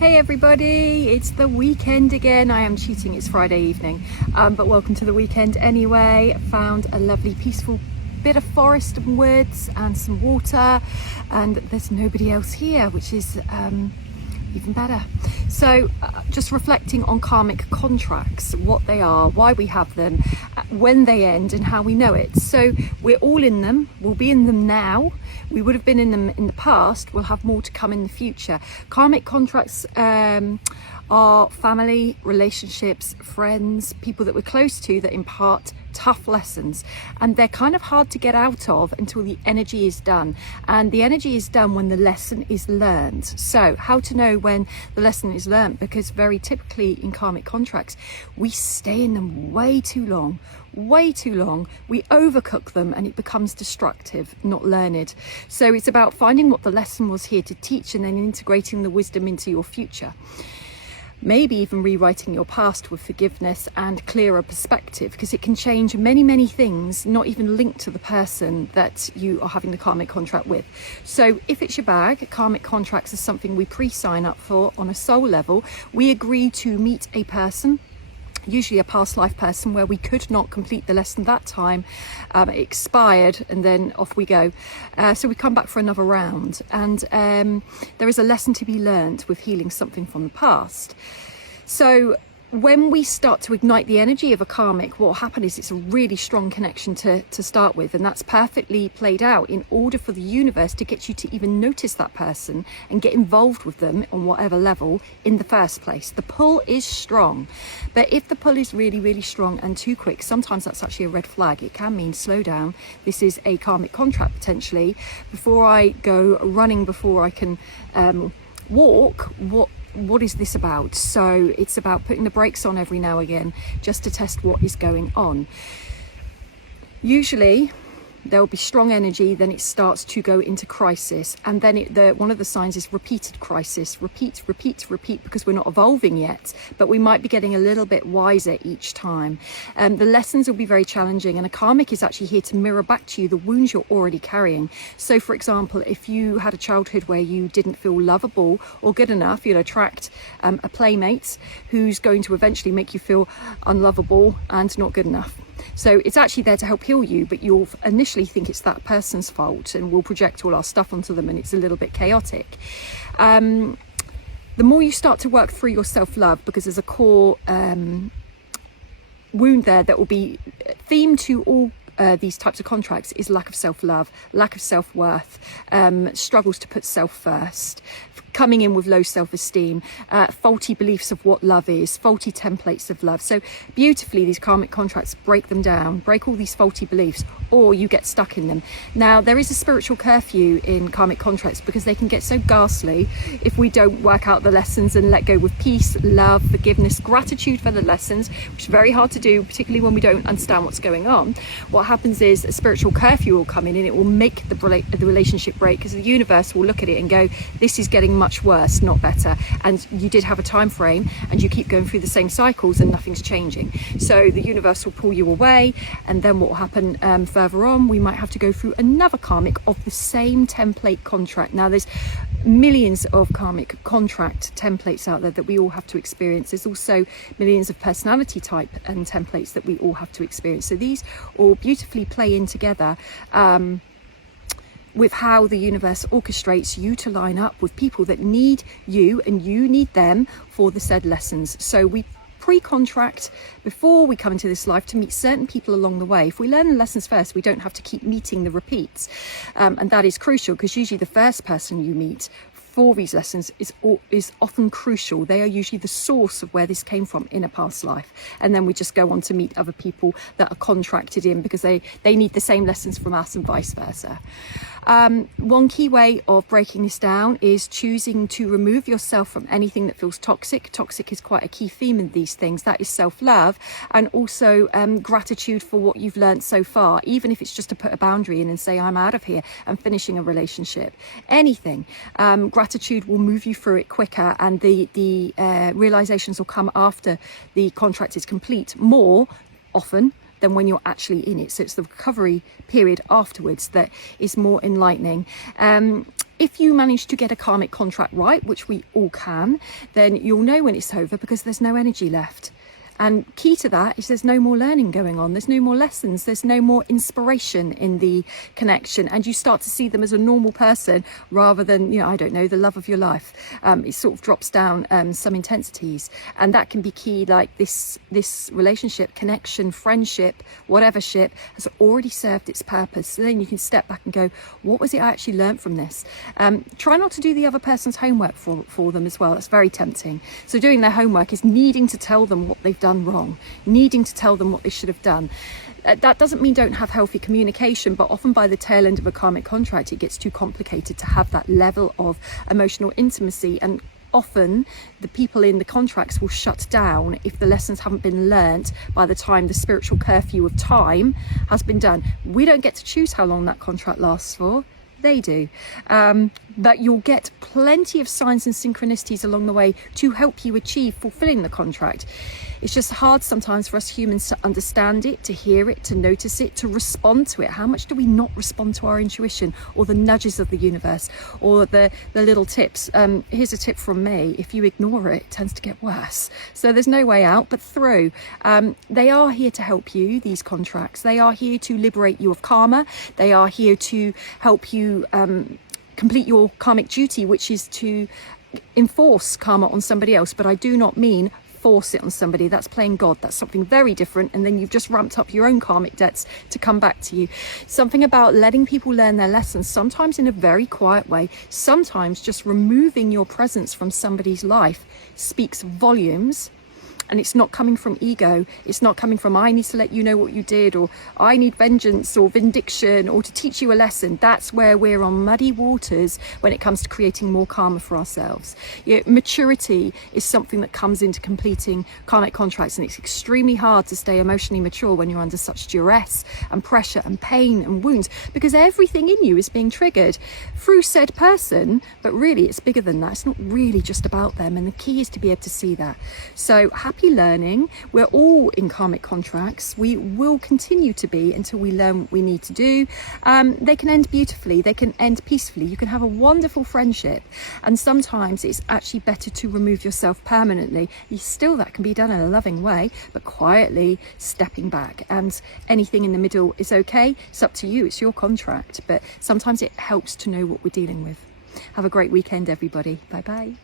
Hey everybody, it's the weekend again. I am cheating, it's Friday evening, but welcome to the weekend anyway. Found a lovely peaceful bit of forest and woods and some water, and there's nobody else here, which is even better. So just reflecting on karmic contracts, what they are, why we have them, when they end, and how we know it. So we're all in them, we'll be in them now, we would have been in them in the past, we'll have more to come in the future. Karmic contracts are family, relationships, friends, people that we're close to that impart tough lessons, and they're kind of hard to get out of until the energy is done, and the energy is done when the lesson is learned. So how to know when the lesson is learned? Because very typically in karmic contracts we stay in them way too long, we overcook them and it becomes destructive, not learned. So it's about finding what the lesson was here to teach and then integrating the wisdom into your future. Maybe even rewriting your past with forgiveness and clearer perspective, because it can change many things, not even linked to the person that you are having the karmic contract with. So if it's your bag, karmic contracts is something we pre-sign up for on a soul level. We agree to meet a person, usually a past life person, where we could not complete the lesson that time, it expired, and then off we go. So we come back for another round, and there is a lesson to be learned with healing something from the past. So when we start to ignite the energy of a karmic, what will happen is it's a really strong connection to start with, and that's perfectly played out in order for the universe to get you to even notice that person and get involved with them on whatever level in the first place. The pull is strong, but if the pull is really strong and too quick, sometimes that's actually a red flag. It can mean slow down. This is a karmic contract potentially. Before I go running, before I can walk, what is this about? So it's about putting the brakes on every now and again just to test what is going on. Usually there will be strong energy, then it starts to go into crisis, and then one of the signs is repeated crisis. Repeat, because we're not evolving yet, but we might be getting a little bit wiser each time. The lessons will be very challenging, and a karmic is actually here to mirror back to you the wounds you're already carrying. So for example, if you had a childhood where you didn't feel lovable or good enough, you'll attract a playmate who's going to eventually make you feel unlovable and not good enough. So it's actually there to help heal you, but you'll initially think it's that person's fault, and we'll project all our stuff onto them, and it's a little bit chaotic. The more you start to work through your self-love, because there's a core wound there that will be themed to all these types of contracts, is lack of self-love, lack of self-worth, struggles to put self first, coming in with low self-esteem, faulty beliefs of what love is, faulty templates of love. So beautifully these karmic contracts break them down, break all these faulty beliefs, or you get stuck in them. Now there is a spiritual curfew in karmic contracts, because they can get so ghastly if we don't work out the lessons and let go with peace, love, forgiveness, gratitude for the lessons, which is very hard to do, particularly when we don't understand what's going on. What happens is a spiritual curfew will come in, and it will make the relationship break, because the universe will look at it and go, this is getting much worse, not better, and you did have a time frame and you keep going through the same cycles and nothing's changing. So the universe will pull you away, and then what will happen further on, we might have to go through another karmic of the same template contract. Now there's millions of karmic contract templates out there that we all have to experience. There's also millions of personality type and templates that we all have to experience. So these all beautifully play in together with how the universe orchestrates you to line up with people that need you and you need them for the said lessons. So we pre-contract before we come into this life to meet certain people along the way. If we learn the lessons first, we don't have to keep meeting the repeats, and that is crucial, because usually the first person you meet for these lessons is often crucial. They are usually the source of where this came from in a past life, and then we just go on to meet other people that are contracted in because they need the same lessons from us, and vice versa. One key way of breaking this down is choosing to remove yourself from anything that feels toxic. Toxic is quite a key theme in these things. That is self-love, and also gratitude for what you've learned so far, even if it's just to put a boundary in and say, I'm out of here, I'm finishing a relationship, anything. Gratitude will move you through it quicker, and the realizations will come after the contract is complete more often than when you're actually in it. So it's the recovery period afterwards that is more enlightening. If you manage to get a karmic contract right, which we all can, then you'll know when it's over because there's no energy left. And key to that is there's no more learning going on. There's no more lessons. There's no more inspiration in the connection. And you start to see them as a normal person rather than, I don't know, the love of your life. It sort of drops down some intensities. And that can be key, like this relationship, connection, friendship, whatever ship has already served its purpose. So then you can step back and go, what was it I actually learned from this? Try not to do the other person's homework for them as well. That's very tempting. So doing their homework is needing to tell them what they've done wrong, needing to tell them what they should have done. That doesn't mean don't have healthy communication, but often by the tail end of a karmic contract, it gets too complicated to have that level of emotional intimacy. And often the people in the contracts will shut down if the lessons haven't been learnt by the time the spiritual curfew of time has been done. We don't get to choose how long that contract lasts for. They do. But you'll get plenty of signs and synchronicities along the way to help you achieve fulfilling the contract. It's just hard sometimes for us humans to understand it, to hear it, to notice it, to respond to it. How much do we not respond to our intuition or the nudges of the universe or the little tips? Here's a tip from me. If you ignore it, it tends to get worse. So there's no way out but through. They are here to help you, these contracts. They are here to liberate you of karma. They are here to help you complete your karmic duty, which is to enforce karma on somebody else. But I do not mean force it on somebody. That's playing God. That's something very different, and then you've just ramped up your own karmic debts to come back to you. Something about letting people learn their lessons, sometimes in a very quiet way, sometimes just removing your presence from somebody's life speaks volumes. And it's not coming from ego. It's not coming from, I need to let you know what you did, or I need vengeance or vindication, or to teach you a lesson. That's where we're on muddy waters when it comes to creating more karma for ourselves. Maturity is something that comes into completing karmic contracts, and it's extremely hard to stay emotionally mature when you're under such duress and pressure and pain and wounds, because everything in you is being triggered through said person, but really it's bigger than that. It's not really just about them, and the key is to be able to see that. So happy learning. We're all in karmic contracts. We will continue to be until we learn what we need to do. They can end beautifully. They can end peacefully. You can have a wonderful friendship, and sometimes it's actually better to remove yourself permanently. Still, that can be done in a loving way, but quietly stepping back, and anything in the middle is okay. It's up to you. It's your contract, but sometimes it helps to know what we're dealing with. Have a great weekend, everybody. Bye bye.